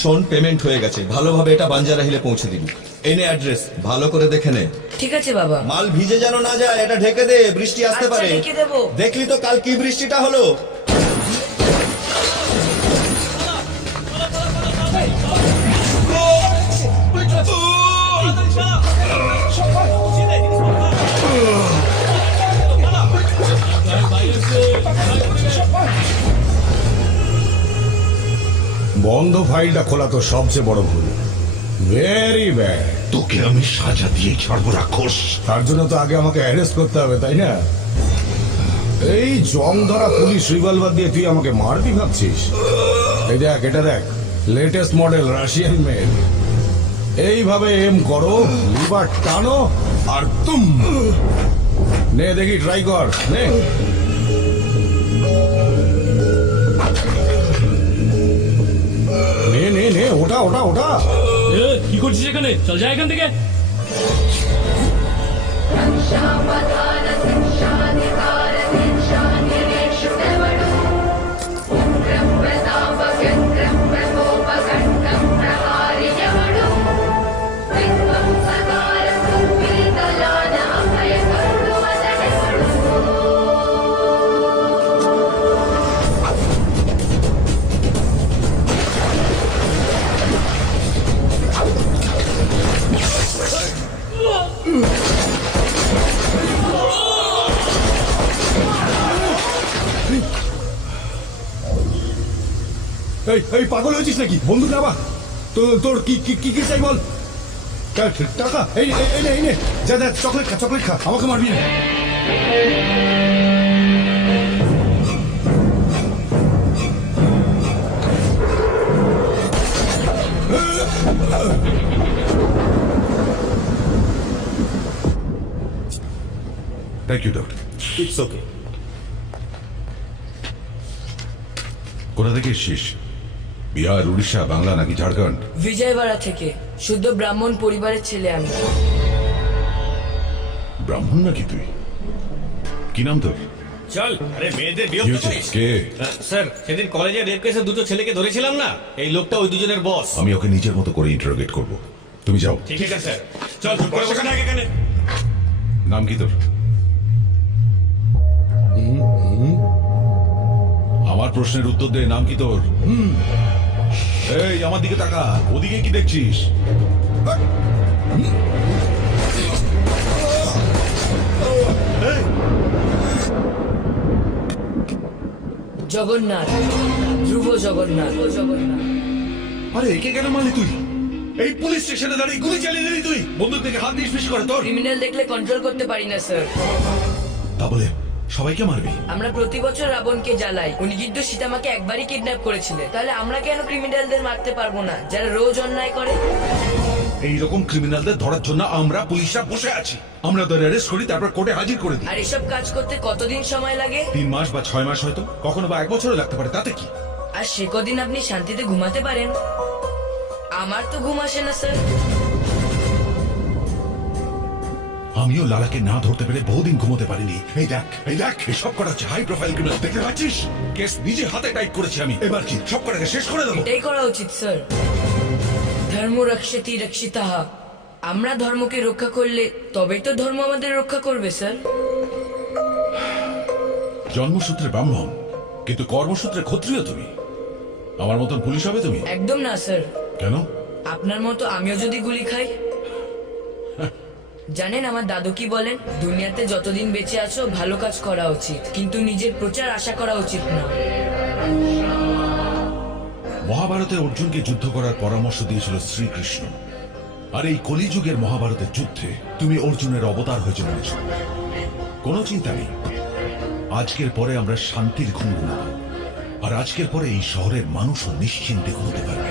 শোন, পেমেন্ট হয়ে গেছে, ভালোভাবে এটা বাঞ্জারা হিলে পৌঁছে দিবি। এনে অ্যাড্রেস ভালো করে দেখে নে। ঠিক আছে বাবা। মাল ভিজে যেন না যায়, এটা ঢেকে দে, বৃষ্টি আসতে আচ্ছা, পারে। ঢেকে দেবো। দেখলি তো কাল কি বৃষ্টিটা হলো। বন্ধ ফাইলটা খোলা তো সবচেয়ে বড় ভুল। Very bad. তোকে আমি সাজা দিয়ে ছাড়বো রাক্ষস। তার জন্য তো আগে আমাকে অ্যারেস্ট করতে হবে, তাই না? এই জং ধরা পুলিশ রিভলভার দিয়ে তুই আমাকে মারবি ভাবছিস? এই দেখ, এটা দেখ, লেটেস্ট মডেল রাশিয়ান মেড। এইভাবে এম করো, লিভার টানো আর তুম। নে দেখি, ট্রাই কর, নে। নে নে নে, ওটা ওটা ওটা। কি করছিস এখানে? চল যা এখান থেকে। এই এই পাগল হয়েছিস নাকি? বন্দুক নেবা? তোর কি কি কি চাই বল? টাকা? এই এই নে, এই নে, যা যা, চকলেট খা, চকলেট খা, আমাকে মারবি না। Thank you doctor. It's okay. কোথা থেকে এসছিস? বিহার, উড়িষ্যা, বাংলা নাকি ঝাড়খণ্ড? বিজয়বাড়া থেকে, শুদ্ধ ব্রাহ্মণ পরিবারের ছেলে আমি। ব্রাহ্মণ নাকি তুই? কি নাম তোর? চল। আরে মেয়েদের কি বিরক্ত হয়েছে? করিস। কে? স্যার, সেদিন কলেজে রেপ কেসে দুটো ছেলেকে ধরেছিলাম না, এই লোকটা ওই দুজনের বস। আমি ওকে নিজের মতো করে ইন্টারোগেট করব। তুমি যাও। ঠিক আছে স্যার, চল চুপ করে বসে থাক এখানে। নাম কি তোর? আমার প্রশ্নের উত্তর দে, নাম কি তোর? এই আমার দিকে তাকা, ওদিকে কি দেখছিস? জগন্নাথ, ধ্রুব জগন্নাথ। আরে একে কেন মারলি তুই? এই পুলিশ স্টেশনে দাঁড়িয়ে গুলি চালিয়ে দিলি তুই? বন্দুক থেকে হাত দিয়ে ফিস করে তোর? ক্রিমিনাল দেখলে কন্ট্রোল করতে পারি না স্যার। তা বলে সবাইকে মারবি? আমরা প্রতি বছর রাবণকে জ্বালাই, উনি কিন্তু সীতামাকে একবারই কিডন্যাপ করেছিলেন। তাহলে আমরা কেন ক্রিমিনালদের মারতে পারবো না, যারা রোজ অন্যায় করে? এইরকম ক্রিমিনালদের ধরার জন্য আমরা পুলিশরা বসে আছি। আমরা তোর অ্যারেস্ট করি, তারপর কোর্টে হাজির করে দিই। আর এসব কাজ করতে কতদিন সময় লাগে? 3 মাস বা 6 মাস, হয়তো কখনো বা 1 বছরও লাগতে পারে, তাতে কি? আর সে কদিন আপনি শান্তিতে ঘুমাতে পারেন? আমার তো ঘুম আসে না স্যার। আমিও লালাকে না ধরতে পেরে বহুদিন ঘুমোতে পারিনি। এই দেখ, এই দেখ, এই সব কটা হচ্ছে হাই প্রোফাইল ক্রিমিনাল, দেখতে পাচ্ছিস? কেস নিজে হাতে টাইপ করেছি আমি। এবার কি সব কটাকে শেষ করে দেবো? এটাই করা উচিত স্যার। ধর্ম রক্ষতি রক্ষিতাহা। আমরা ধর্মকে রক্ষা করলে তবেই তো ধর্ম আমাদের রক্ষা করবে স্যার। জন্মসূত্রে ব্রাহ্মণ, কিন্তু কর্মসূত্রে ক্ষত্রিয় তুমি। আমার মতন পুলিশ হবে তুমি? একদম না স্যার। কেন? আপনার মতো আমিও যদি গুলি খাই। জানেন আমার দাদু কি বলেন? দুনিয়াতে যতদিন বেঁচে আছো ভালো কাজ করা উচিত, কিন্তু নিজের প্রচার আশা করা উচিত না। মহাভারতে অর্জুনকে যুদ্ধ করার পরামর্শ দিয়েছিল শ্রীকৃষ্ণ। আর এই কলিযুগের মহাভারতের যুদ্ধে তুমি অর্জুনের অবতার হয়ে জন্মেছ। কোনো চিন্তা নেই, আজকের পরে আমরা শান্তির ঘুম ঘুমাবো। আর আজকের পরে এই শহরের মানুষও নিশ্চিন্তে ঘুমোতে পারবে।